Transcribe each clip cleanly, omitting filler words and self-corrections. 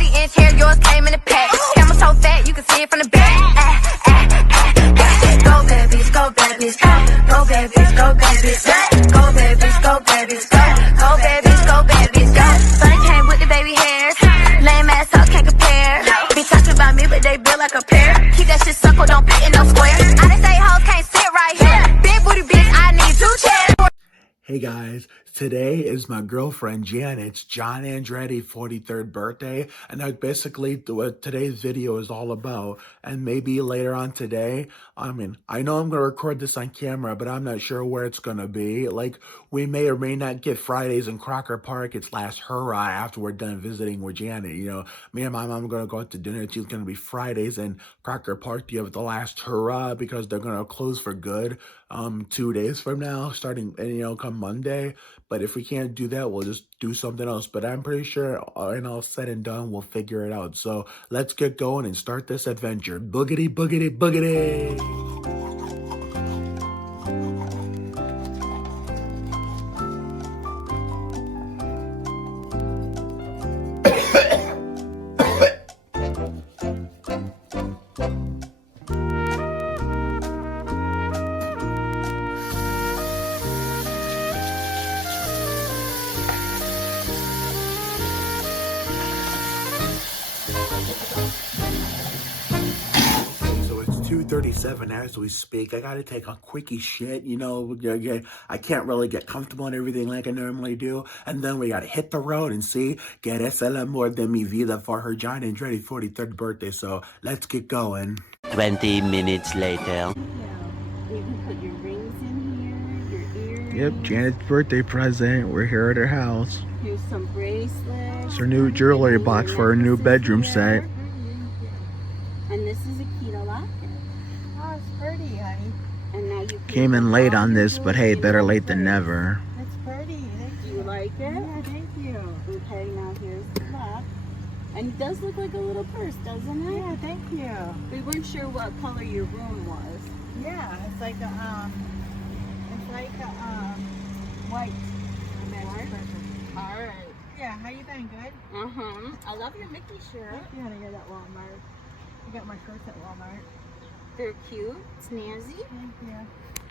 40-inch hair, yours came in a pack. Camera so fat, you can see it from the back. Go bad bitch, go bad bitch, go. Go bad bitch, go bad bitch, go bad bitch, go bad bitch, go. Go bad bitch, go bad bitch, go. Funny came with the baby hairs. Lame ass hoes can't compare. Be talking about me, but they build like a pair. Keep that shit circle, don't fit in no square. I done say hoes can't sit right here. Big booty bitch, I need 2 chairs. Hey guys, today is my girlfriend Janet's John Andretti 43rd birthday, and that's basically what today's video is all about. And maybe later on today, I know I'm gonna record this on camera, but I'm not sure where it's gonna be. Like, we may or may not get Fridays in Crocker Park. It's last hurrah after we're done visiting with Janet. You know, me and my mom are gonna go out to dinner. It's gonna be Fridays in Crocker Park to give the last hurrah because they're gonna close for good 2 days from now, starting, come Monday. But if we can't do that, we'll just do something else. But I'm pretty sure, and all said and done, we'll figure it out. So let's get going and start this adventure. Boogity, boogity, boogity. So it's 2:37 as we speak. I gotta take a quickie shit, I can't really get comfortable and everything like I normally do. And then we gotta hit the road and see Querés el amor de mi vida for her John Andretti 43rd birthday. So let's get going. 20 minutes later. Yeah, you can put your rings in here, your earrings. Yep, Janet's birthday present. We're here at her house. Here's some bracelets. It's her new jewelry box for her new bedroom set. And this is a keto locket. Oh, it's pretty, honey. And now you Came in late on this, but hey, better late than never. It's pretty. Thank Do you. you like it? Yeah, thank you. Okay, now here's the lock. And it does look like a little purse, doesn't it? Yeah, thank you. We weren't sure what color your room was. Yeah, it's like a white. All right. Yeah, how you been? Good. I love your Mickey shirt. Thank you, honey. I got at Walmart. I got my shirts at Walmart. They're cute, snazzy. Thank you.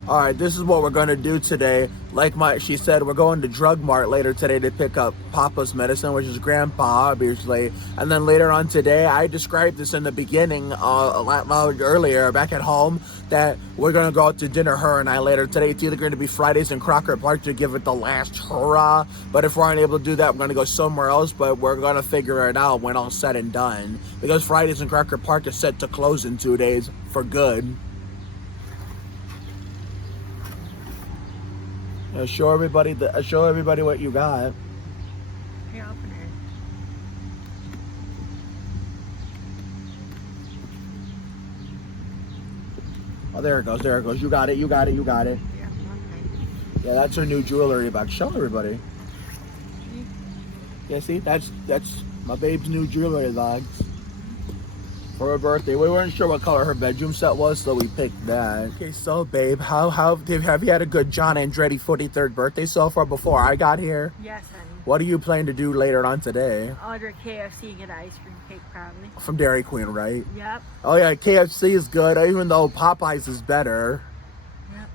All right, this is what we're gonna do today. Like she said, we're going to Drug Mart later today to pick up Papa's medicine, which is Grandpa, obviously. And then later on today, I described this in the beginning, earlier, back at home, that we're gonna go out to dinner, her and I, later today. It's either going to be Fridays in Crocker Park to give it the last hurrah. But if we're unable to do that, we're gonna go somewhere else. But we're gonna figure it out when all said and done, because Fridays in Crocker Park is set to close in 2 days for good. Show everybody what you got. Here, open it. Oh, there it goes. There it goes. You got it. You got it. You got it. Yeah, okay. Yeah, that's her new jewelry box. Show everybody. Yeah, see, that's my babe's new jewelry box for her birthday. We weren't sure what color her bedroom set was, so we picked that. Okay, so babe, have you had a good John Andretti 43rd birthday so far before I got here? Yes, honey. What are you planning to do later on today? Order KFC and get ice cream cake, probably. From Dairy Queen, right? Yep. Oh yeah, KFC is good, even though Popeyes is better.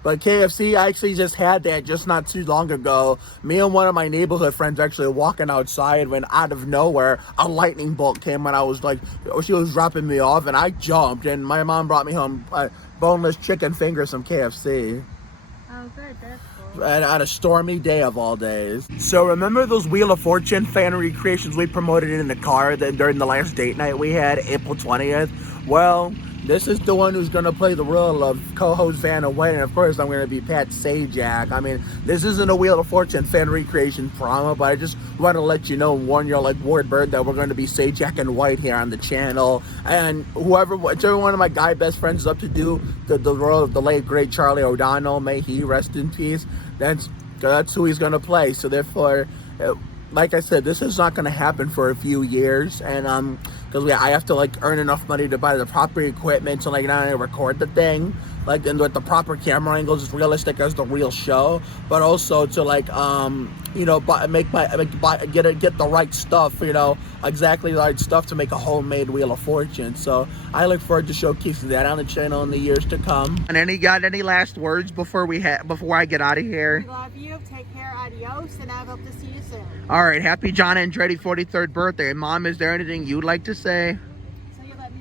But KFC, I actually just had that just not too long ago. Me and one of my neighborhood friends actually walking outside when out of nowhere, a lightning bolt came and I was like, she was dropping me off and I jumped and my mom brought me home boneless chicken fingers from KFC. Oh, good. That's cool. And on a stormy day of all days. So remember those Wheel of Fortune fan recreations we promoted in the car during the last date night we had, April 20th? Well, this is the one who's going to play the role of co-host Vanna White, and of course I'm going to be Pat Sajak. I mean, this isn't a Wheel of Fortune fan recreation promo, but I just want to let you know and warn you like Ward Burton that we're going to be Sajak and White here on the channel. And whichever one of my guy best friends is up to do the role of the late great Charlie O'Donnell, may he rest in peace, that's who he's going to play. So therefore, like I said, this is not going to happen for a few years, and because I have to like earn enough money to buy the proper equipment to like not only record the thing, like, and with the proper camera angles, as realistic as the real show, but also to like, you know, get the right stuff, you know, exactly the right stuff to make a homemade Wheel of Fortune. So I look forward to showcasing that on the channel in the years to come. And any last words before I get out of here? We love you. Take care. Adios. And I hope to see you soon. All right. Happy John Andretti 43rd birthday. Mom, is there anything you'd like to say? So you let me.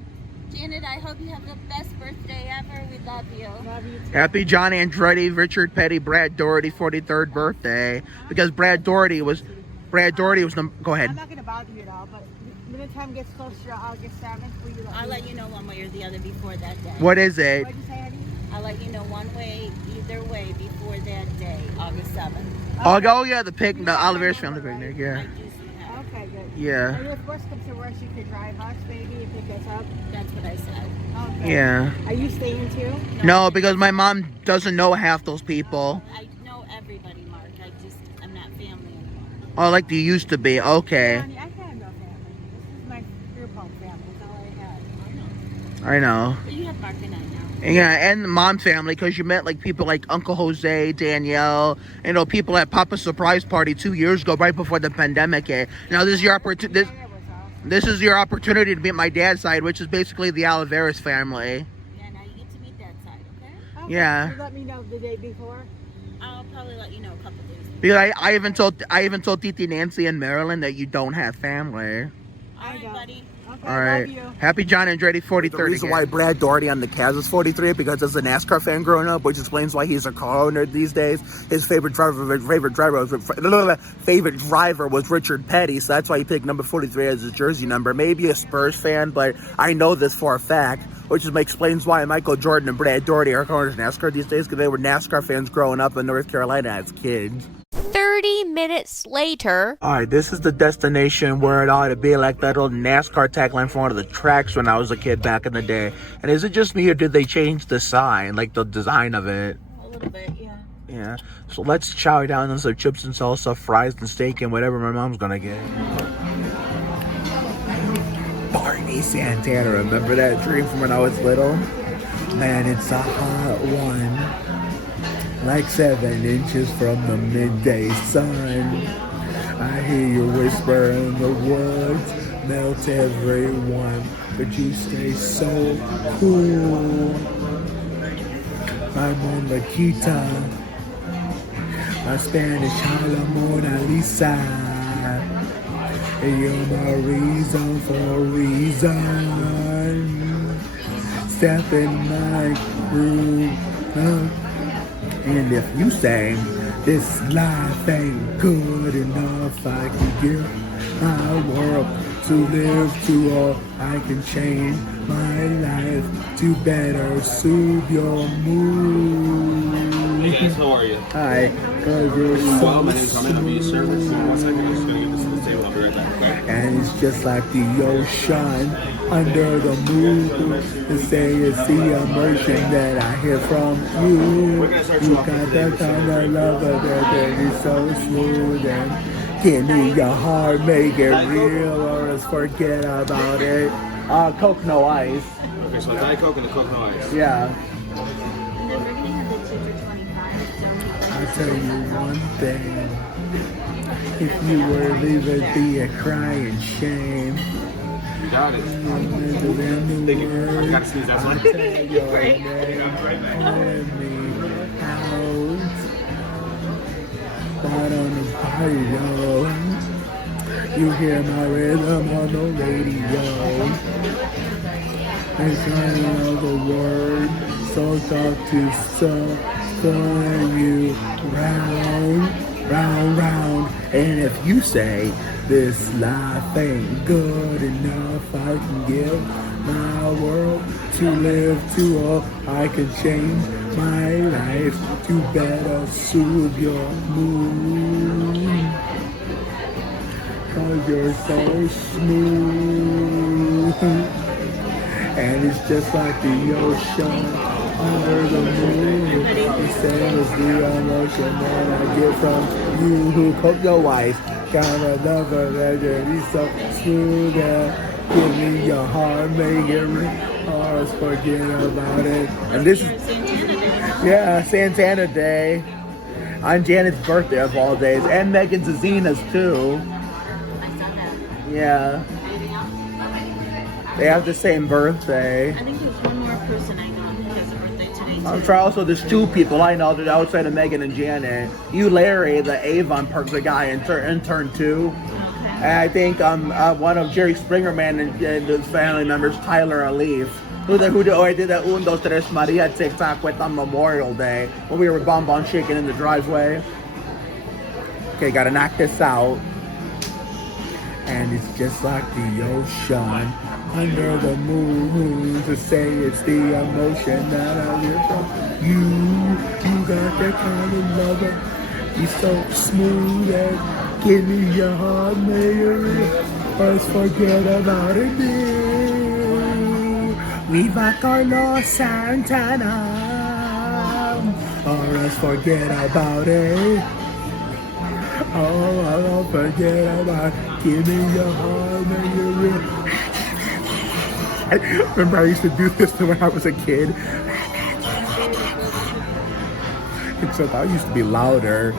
Janet, I hope you have the best birthday ever. We love you. Love you too. Happy John Andretti, Richard Petty, Brad Doherty 43rd birthday. Because Brad Doherty was go ahead. I'm not going to bother you at all, but when the time gets closer to August 7th, will you let I'll me let you know one way or the other before that day. What is it? What'd you say, honey? I'll let you know one way, either way, before that day, August 7th. Oh yeah, the Oliver's family picnic, yeah. I do see that. Okay, good. Yeah. Maybe if worse comes to worse, you could drive us, maybe, and pick us up. That's what I said. Okay. Yeah. Are you staying too? No, because my mom doesn't know half those people. I know everybody, Mark. I'm not family anymore. Oh, like you used to be. Okay. Honey, I have no family. This is my group home family. That's all I had. I know. But you have Mark and I now. Yeah, and the mom family, because you met like people like Uncle Jose, Danielle, you know, people at Papa's surprise party 2 years ago, right before the pandemic hit. Now this is your opportunity. This is your opportunity to meet my dad's side, which is basically the Oliveras family. Yeah, now you get to meet that side, okay? Okay. Yeah. You let me know the day before. I'll probably let you know a couple days before. Because I even told Titi Nancy and Marilyn that you don't have family. All right, don't. buddy. Okay, All right. love you. Happy John Andretti 43rd. The reason why Brad Doherty on the Cavs is 43 because as a NASCAR fan growing up, which explains why he's a car owner these days. His favorite driver was Richard Petty, so that's why he picked number 43 as his jersey number. Maybe a Spurs fan, but I know this for a fact, which explains why Michael Jordan and Brad Doherty are car owners in NASCAR these days, because they were NASCAR fans growing up in North Carolina as kids. 30 minutes later. Alright, this is the destination where it ought to be, like that old NASCAR tagline from one of the tracks when I was a kid back in the day. And is it just me or did they change the sign, like the design of it? A little bit, yeah. Yeah. So let's chow down on some chips and salsa, fries and steak, and whatever my mom's gonna get. Barney Santana, remember that dream from when I was little? Man, it's a hot one. Like 7 inches from the midday sun. I hear you whisper in the woods, melt everyone, but you stay so cool. My Mona Quita, my Spanish Harlem Mona Lisa. You're my reason for a reason. Step in my room. And if you say this life ain't good enough, I can give my world to live to all. I can change my life to better soothe your mood. Hey guys, how are you? Hi, cause you're so Well, my name's Tommy. I'll be your server. Just one second. I'm just gonna get this to the table. I'll be right back. Okay? and it's just like the ocean under the moon. The say it's the immersion that I hear from you. You got that kind of love that is so smooth and give me your heart, make it real, or else forget about it. Coke no ice. Okay, so Diet Coke and the Coke no ice. Yeah. And then we're gonna have the chips for 25. So I'll tell you one thing. If you were leave it be a crying shame. You got it. Thank you. I gotta sneeze, that's one. Great. On the patio, you hear my rhythm on the radio. I'm trying all the word, so talk to so turn you round, round, round. And if you say this life ain't good enough, I can give my world to live to all. I can change my life to better soothe your mood. Cause you're so smooth. And it's just like the ocean under the moon. It says the emotion that I get from you who cook your wife. Gotta love her that you're so smooth. Give me your heart, make it ring, or forget about it. And this is Yeah, Santana Day. On Janet's birthday of all days. And Megan Zazina's too. I saw that. Yeah. Anything else? They have the same birthday. I think there's one more person I know who has a birthday today too. I'm trying also, there's two people I know that outside of Megan and Janet. You, Larry, the Avon Park, the guy in turn 2. Okay. And I think one of Jerry Springerman and his family members, Tyler Alif, who did that Un, Dos, Tres Maria TikTok with on Memorial Day when we were bonbon shaking in the driveway. Okay, gotta knock this out. And it's just like the ocean under the moon to say it's the emotion that I live from you. You got that kind of love. You so smooth and give me your heart, Mary. First forget about it, dear. Viva Carlos Santana. Or else forget about it. Oh, I don't forget about it. Give me your heart, Mary. Remember I used to do this when I was a kid? Except I used to be louder.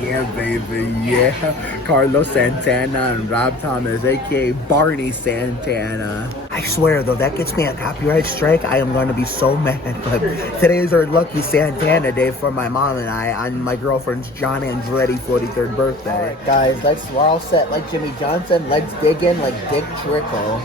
Yeah, baby, yeah. Carlos Santana and Rob Thomas, aka Barney Santana. I swear though, that gets me a copyright strike. I am gonna be so mad. But today is our lucky Santana day for my mom and I on my girlfriend's John Andretti 43rd birthday. Alright guys, we're all set like Jimmy Johnson. Let's dig in like Dick Trickle.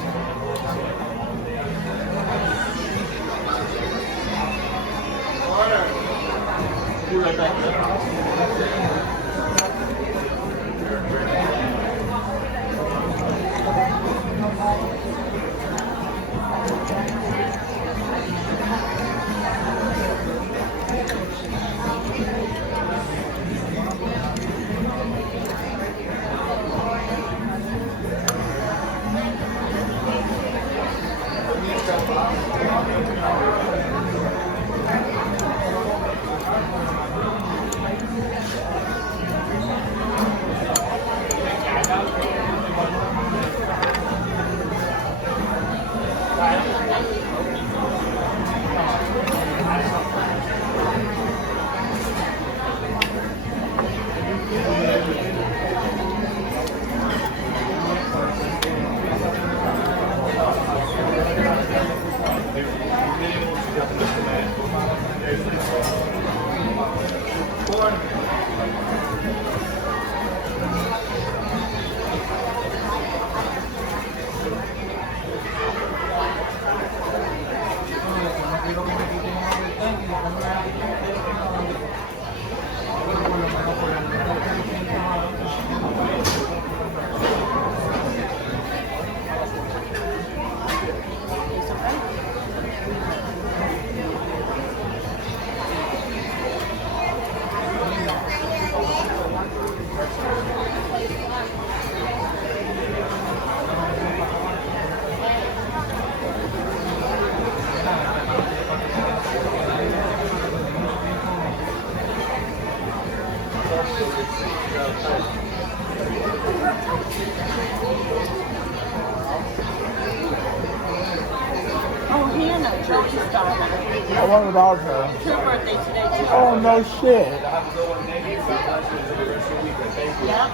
Oh, Hannah, George's daughter. Oh, what about her? It's her birthday today too. Oh, no shit. Yep.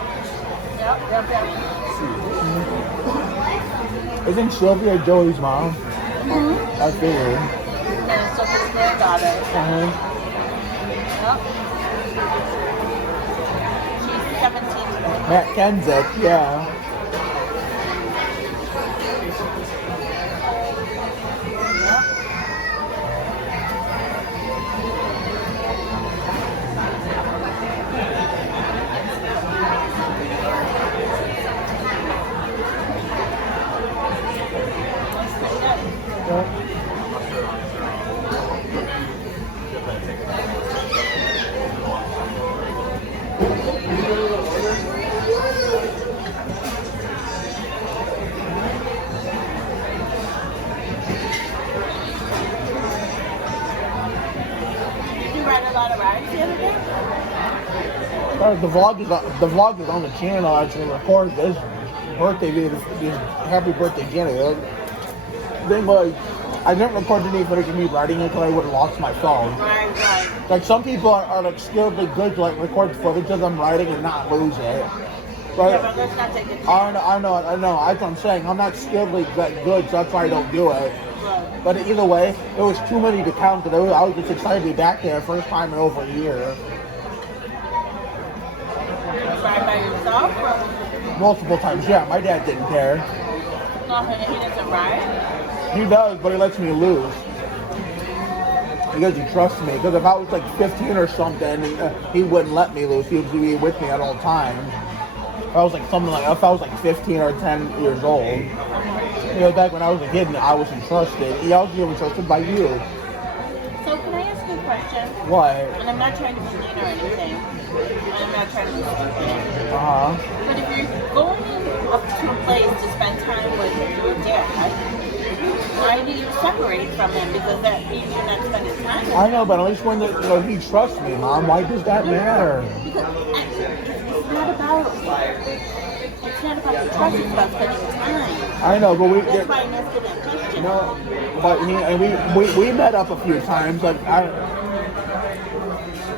Isn't Sylvia Joey's mom? Mm-hmm. I figured. And so his granddaughter. Yep. She's 17 today. Matt Kenzik, yeah. The vlog is on the channel. I actually recorded this birthday video. This happy birthday, Janet. Thing was, I didn't record any footage of me writing it because I would have lost my phone. Right. Like some people are like skilledly good to like record footage of them writing and not lose it. But Yeah, but let's not take it. I know. That's what I'm saying. I'm not skilledly that good, so that's why I don't do it. Right. But either way, it was too many to count. Because I was just excited to be back there, first time in over a year. Right by yourself? Multiple times, yeah. My dad didn't care. No, he doesn't ride? He does, but he lets me lose. Because he trusts me. Because if I was like 15 or something, he wouldn't let me lose. He would be with me at all times. If I was like 15 or 10 years old. You know, back when I was a kid, I was entrusted. He also was entrusted by you. So can I ask you a question? What? And I'm not trying to be mean or anything. And I'm not trying to be stupid. Uh-huh. But if you're going up to a place to spend time with your dad, why do you separate from him? Because that means you're not spending time with him. I know, but at least when he trusts me, Mom, why does that matter? Because it's not about the trust, it's about spending time. I know, but That's why I'm asking that question. No, but we met up a few times. Like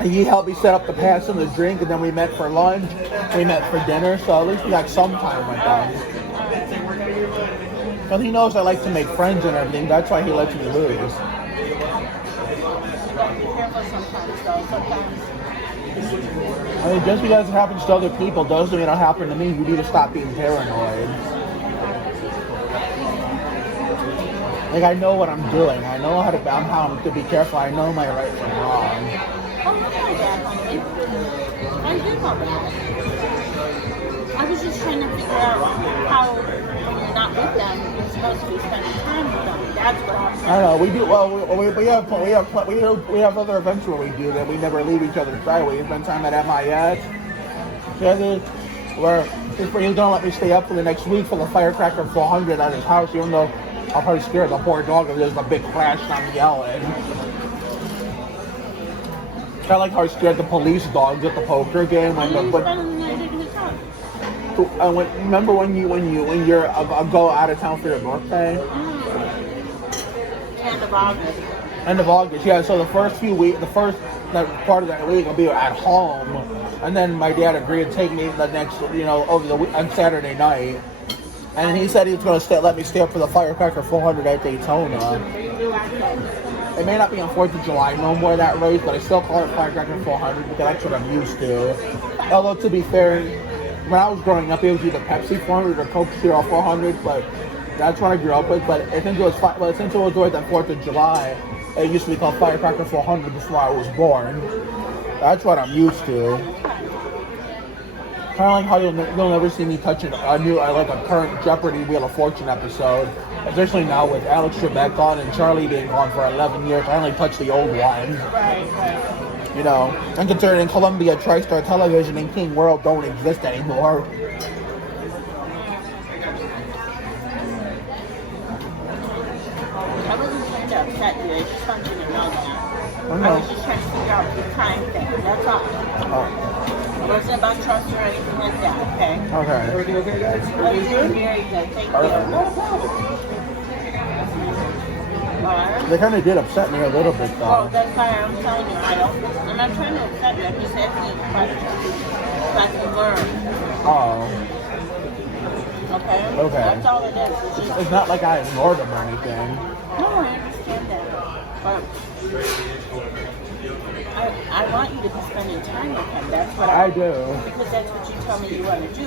he helped me set up the pass and the drink, and then we met for lunch. We met for dinner, so at least we got some time with them. Because he knows I like to make friends and everything. That's why he lets me lose. You gotta be careful sometimes, though. Sometimes. I mean, just because it happens to other people doesn't mean it'll happen to me. You need to stop being paranoid. Like, I know what I'm doing. I know how to be careful. I know my right from wrong. Oh, not my bad, honey. I do know that. I was just trying to figure out how, when you're not with them, you're supposed to be spending time with them. That's what I'm saying. I don't know. We do well. We have other events where we do that. We never leave each other's side. We spend time at MIS. Where he's gonna let me stay up for the next week for the firecracker 400 at his house, even though I'm probably scared the poor dog if there's a big crash and I'm yelling. Kind of like how I scared the police dogs at the poker game. Remember when you're go out of town for your birthday? End of August. End of August, yeah. So the first part of that week I'll be at home, and then my dad agreed to take me the next, over the week on Saturday night, and he said he was going to let me stay up for the firecracker 400 at Daytona. It may not be on 4th of July no more, that race, but I still call it firecracker 400 because that's what I'm used to. Although to be fair, when I was growing up, it was either Pepsi 400 or Coke Zero 400, but that's what I grew up with. But since it was always on 4th of July, it used to be called firecracker 400 before I was born. That's what I'm used to. Kind of like how you'll never see me touch a current Jeopardy Wheel of Fortune episode. Especially now with Alex Trebek on and Charlie being gone for 11 years, I only touched the old one. Right. And considering Columbia, TriStar Television, and King World don't exist anymore. I wasn't trying to upset you, I just want you to know that. I know. I was just trying to figure out the time thing, that's all. It wasn't about trust or anything like that, okay? Okay. Everything okay, guys? Everything's good? Very good, thank you. Alright. They kind of did upset me a little bit, Well, though. that's why I'm telling you, I'm not trying to upset you, I'm just asking you questions so I can learn, Oh. okay? Okay. That's all it is. It's just, It's not like I ignored them or anything. no, I understand that, but I want you to be spending time with him. That's what I do. Because that's what you tell me you want to do.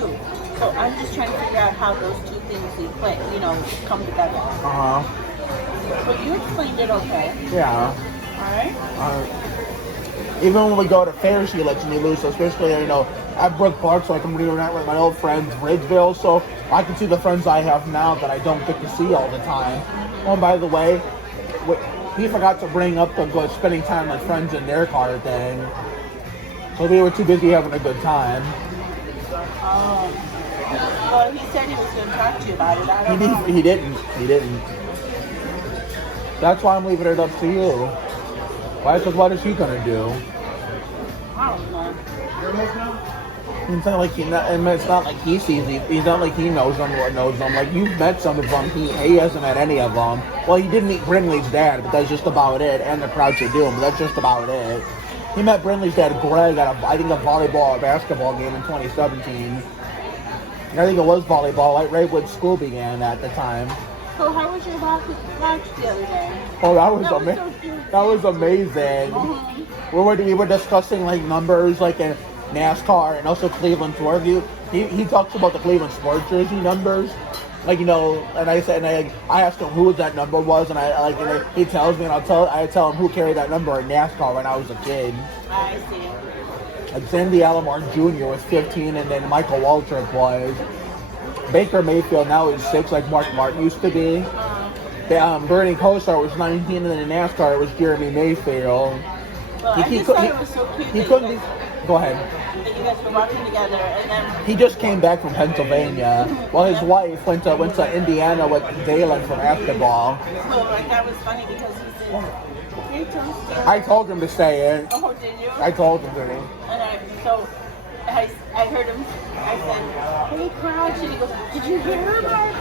So I'm just trying to figure out how those two things come together. Uh-huh. But you explained it okay. Yeah. All right? Even when we go to fairs, he lets me loose, especially, at Brook Park, so I can reunite with my old friends, Bridgeville, so I can see the friends I have now that I don't get to see all the time. Oh, and by the way, he forgot to bring up the spending time with friends in their car thing. So we were too busy having a good time. Well, he said he was going to talk to you about it. I don't know. He didn't. That's why I'm leaving it up to you. Why? Because what is he going to do? I don't know. It's not like it's not like he sees it. He's not like he knows them or knows them. Like, you've met some of them. He hasn't met any of them. Well, he did meet Brinley's dad, but that's just about it. And the Crouchy Doom, but that's just about it. He met Brinley's dad, Greg, at I think a volleyball or basketball game in 2017. I think it was volleyball, right when school began at the time. So how was your watch the other day? Oh, that was so amazing. We were discussing like numbers, like in NASCAR and also Cleveland Tour View. He talks about the Cleveland sports jersey numbers, like, you know. And I asked him who that number was, and he tells me, and I tell him who carried that number in NASCAR when I was a kid. I see. Like Sandy Alomar Jr. was 15, and then Michael Waltrip was. Baker Mayfield now is 6, like Mark Martin used to be. Bernie Kosar was 19, and then in NASCAR it was Jeremy Mayfield. Well, I just thought it was so cute. He couldn't. Go ahead. That you guys were walking together, and then He just came back from Pennsylvania. Well, his wife went to Indiana with Dalen for basketball. so like that was funny because he said, "Hey, Tom." I told him to say it. Oh, did you? I told him to. And I heard him. I said, "Hey, Crouch," and he goes, "Did you hear about?"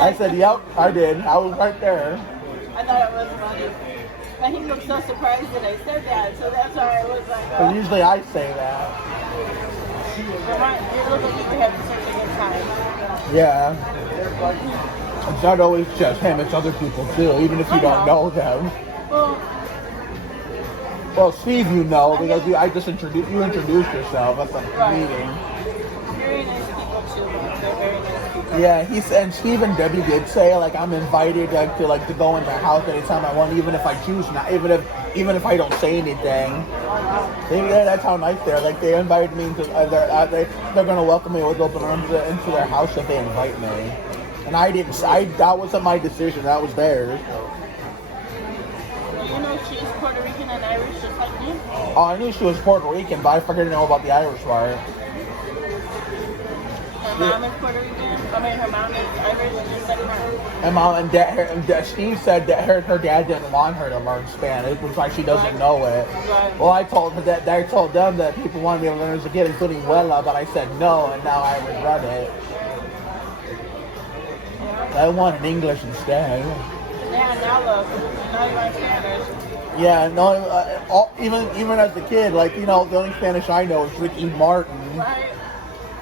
I said, "Yep, I did. I was right there." I thought it was funny. And he looked so surprised that I said that, so that's why I was like, Because usually I say that. you look like you were having such a good time. Yeah. It's not always just him, it's other people too, even if you don't know them. Well, Steve, you know, because you introduced yourself at the meeting. Very nice people too. They're very nice people. Yeah, and Steve and Debbie did say, like, I'm invited to go in their house anytime I want, even if I choose not, even if I don't say anything. That's how nice they're. Like, they invited me to. They're gonna welcome me with open arms into their house if they invite me. And I didn't. That wasn't my decision. That was theirs. Well, you know she's Puerto Rican and Irish just like me. Oh, I knew she was Puerto Rican, but I forgot to know about the Irish part. Her mom is Puerto Rican. I mean, her mom is Irish just like her. And mom and dad, Steve said that her dad didn't want her to learn Spanish, which is why she doesn't know it. Right. Well, I told them that people wanted me to learn as a kid, including Wella, but I said no, and now I regret it. I wanted English instead. Yeah, now you like Spanish. Yeah, no, even as a kid, like, you know, the only Spanish I know is Ricky Martin. Right.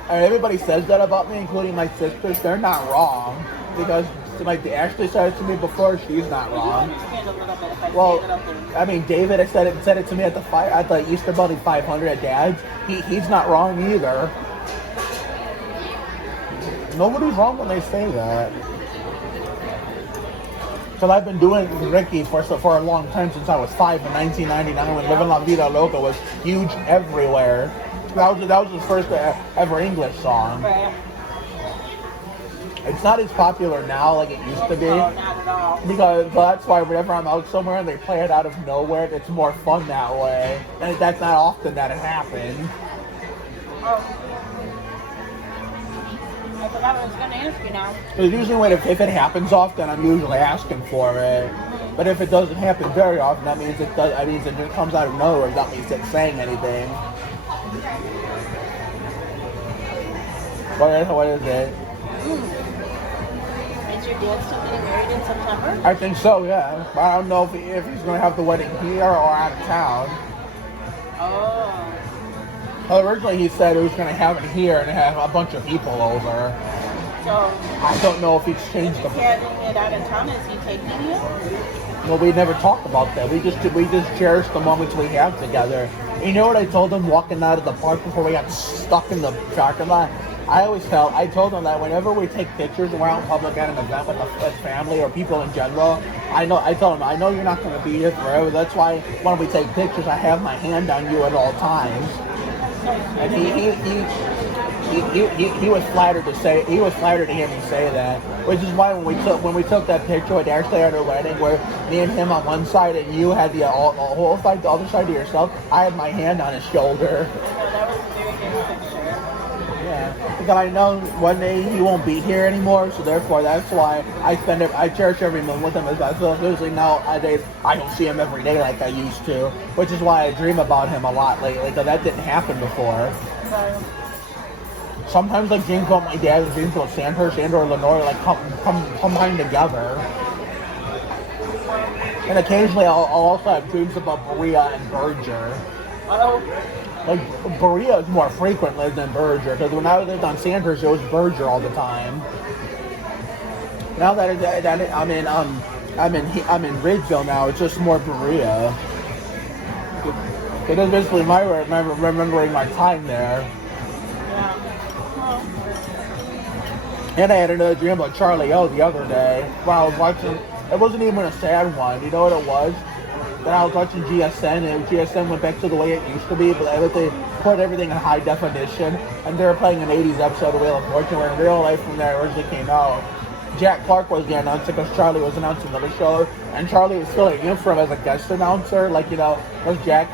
And everybody says that about me, including my sisters. They're not wrong, because like Ashley said it to me before, she's not wrong. Well, I mean, David said it to me at the Easter Bunny 500 at Dad's. He's not wrong either. Nobody's wrong when they say that. Because I've been doing Ricky for a long time, since I was 5 in 1999 when Living La Vida Loca was huge everywhere. That was his first ever English song. Right. It's not as popular now like it used to be. No, not at all. Because that's why whenever I'm out somewhere and they play it out of nowhere, it's more fun that way. And that's not often that it happens. I forgot what I was going to ask you now. Because usually if it happens often, I'm usually asking for it. But if it doesn't happen very often, that means it comes out of nowhere. That means it's saying anything. What is it? Is your dad still getting married in September? I think so, yeah. But I don't know if he's going to have the wedding here or out of town. Oh. Well, originally he said he was going to have it here and have a bunch of people over. So, I don't know if he's changed the... Is he having it out of town? Is he taking you? Well, we never talked about that. We just cherish the moments we have together. You know what I told him walking out of the park before we got stuck in the parking lot? I told him that whenever we take pictures and we're out in public at an event with family or people in general, I told him, I know you're not going to be here forever. That's why when we take pictures, I have my hand on you at all times. And he was flattered to hear me say that, which is why when we took that picture with Ashley at her wedding, where me and him on one side and you had the whole side, the other side to yourself, I had my hand on his shoulder. That was a very good picture. Yeah, because I know one day he won't be here anymore, so therefore that's why I cherish every moment with him. As I feel usually nowadays I don't see him every day like I used to, which is why I dream about him a lot lately, because that didn't happen before. Right. Sometimes like dreams about my dad and dreams about Sandhurst and or Lenore like combine together. And occasionally I'll also have dreams about Berea and Berger. Oh. Like Berea is more frequently than Berger because when I lived on Sandhurst it was Berger all the time. Now that I'm in Ridgeville now, it's just more Berea. It is basically my way of remembering my time there. Yeah. Oh. And I had another dream about Charlie O the other day while I was watching. It wasn't even a sad one. You know what it was? That I was watching GSN and GSN went back to the way it used to be, but they put everything in high definition. And they were playing an 80s episode of Wheel of Fortune where in real life when that originally came out, Jack Clark was the announcer because Charlie was announcing another show, and Charlie was filling in for him as a guest announcer. Like, you know, because Jack,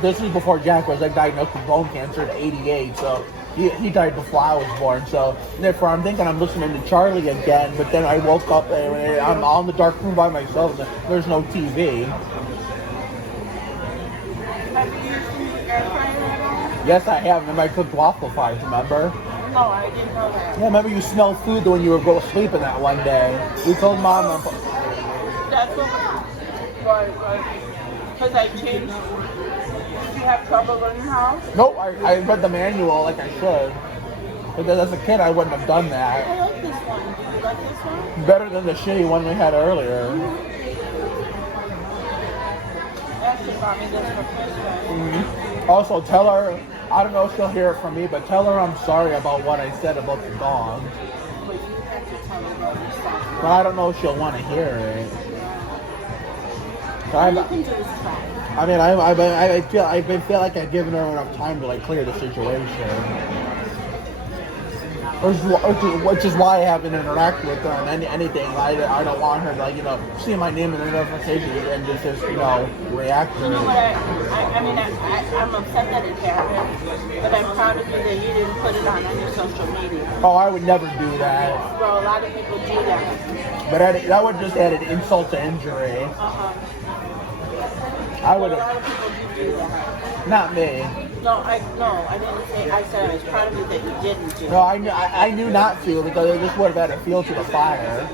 this was before Jack was like diagnosed with bone cancer in '88, so he died before I was born. So therefore, I'm thinking I'm listening to Charlie again, but then I woke up and I'm all in the dark room by myself. And there's no TV. Have you used the air fryer at all? Yes, I have. Remember, I cooked waffle fries. Remember? No, I didn't know that. Yeah, remember you smelled food when you were going to sleep in that one day. We told Mom. That's what. Because I changed. Did you have trouble learning how? Nope, I read the manual like I should. Because as a kid, I wouldn't have done that. I like this one. You like this one? Better than the shitty one we had earlier. Ashley bought me this for Christmas. Mm-hmm. Also, tell her, I don't know if she'll hear it from me, but tell her I'm sorry about what I said about the dog. But you have to tell me about yourself. But I don't know if she'll want to hear it. So All you can do is try. I mean, I feel like I've given her enough time to like clear the situation. Which is why I haven't interacted with her on anything. I don't want her to, like, you know, see my name in the notification and just you know, react to it. You know what, I'm upset that it happened, but I'm proud of you that you didn't put it on your social media. Oh, I would never do that. Well, a lot of people do that. But that would just add an insult to injury. Uh-huh. I would But a lot of people do that. Not me. No, I didn't say, I said I was proud of you that you didn't do it. No, I knew not to because it just would have had a feel to the fire.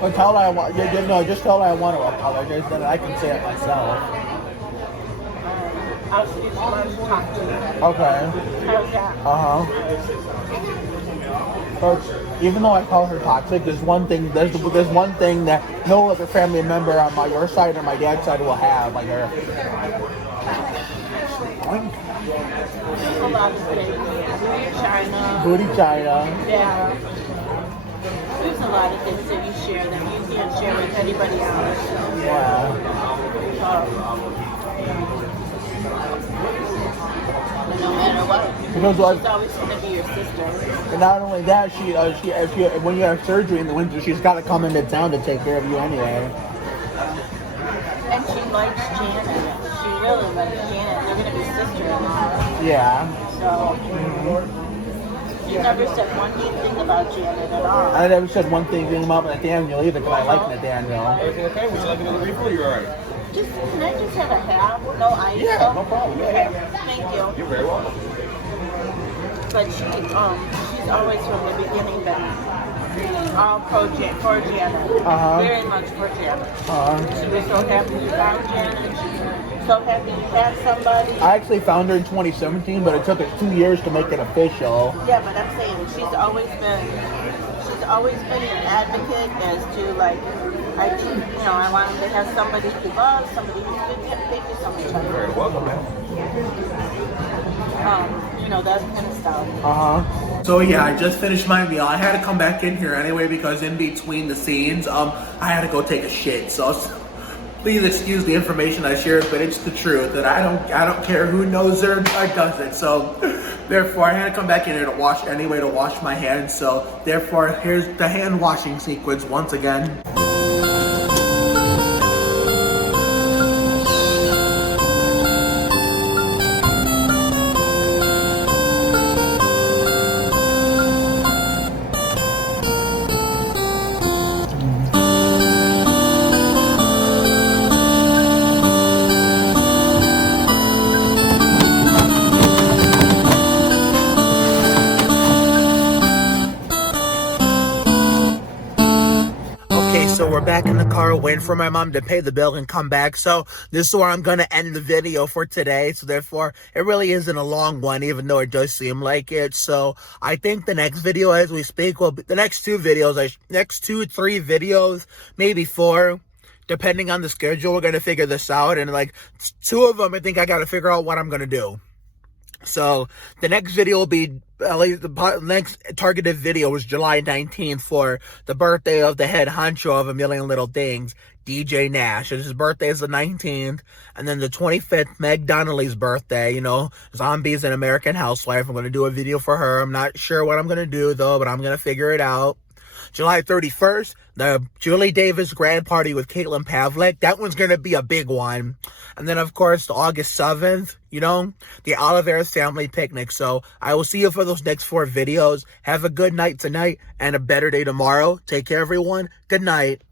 But tell her I want, just tell her I want to apologize, then I can say it myself. I'll see if she wants to talk to you. Okay. How's that? But even though I call her toxic, there's one thing that no other family member on your side or my dad's side will have. Like her. There's a lot of things. Booty China. Yeah. There's a lot of things that you share that you can't share with anybody else. Yeah. No matter what. Because like, She's always going to be your sister. and not only that, when you have surgery in the winter, she's got to come into town to take care of you anyway. And she likes Janet. She really likes Janet. They're going to be sisters. Yeah. So, you never said one good thing about Janet at all. I never said one thing about Nathaniel either because I like Nathaniel. Everything okay? Would you like another refill? You're alright. Can I just have a half? No ice? Yeah, no problem. Okay, thank you. You're very welcome. But she's always from the beginning been all for Janet. Very much for Janet. She was so happy you found Janet. She's so happy you had somebody. I actually found her in 2017, but it took us 2 years to make it official. Yeah, but I'm saying she's always been an advocate as to like, I want them to have somebody who loves, somebody who's good. Thank you so much. You're very welcome, man. That kind of stuff. So yeah, I just finished my meal. I had to come back in here anyway because in between the scenes, I had to go take a shit. So please excuse the information I shared, but it's the truth. And I don't care who knows it or does it. So therefore, I had to come back in here to wash my hands. So therefore, here's the hand washing sequence once again. back in the car waiting for my mom to pay the bill and come back. So this is where I'm going to end the video for today. So therefore, it really isn't a long one, even though it does seem like it. So I think the next video as we speak will be the next 3 videos, maybe 4. Depending on the schedule, we're going to figure this out. And like 2 of them, I think I got to figure out what I'm going to do. So the next video will be, at least the next targeted video was July 19th for the birthday of the head honcho of A Million Little Things, DJ Nash. His birthday is the 19th. And then the 25th, Meg Donnelly's birthday, you know, Zombies and American Housewife. I'm going to do a video for her. I'm not sure what I'm going to do, though, but I'm going to figure it out. July 31st, the Julie Davis grad party with Caitlin Pavlik. That one's going to be a big one. And then, of course, August 7th, you know, the Oliveira's family picnic. So I will see you for those next 4 videos. Have a good night tonight and a better day tomorrow. Take care, everyone. Good night.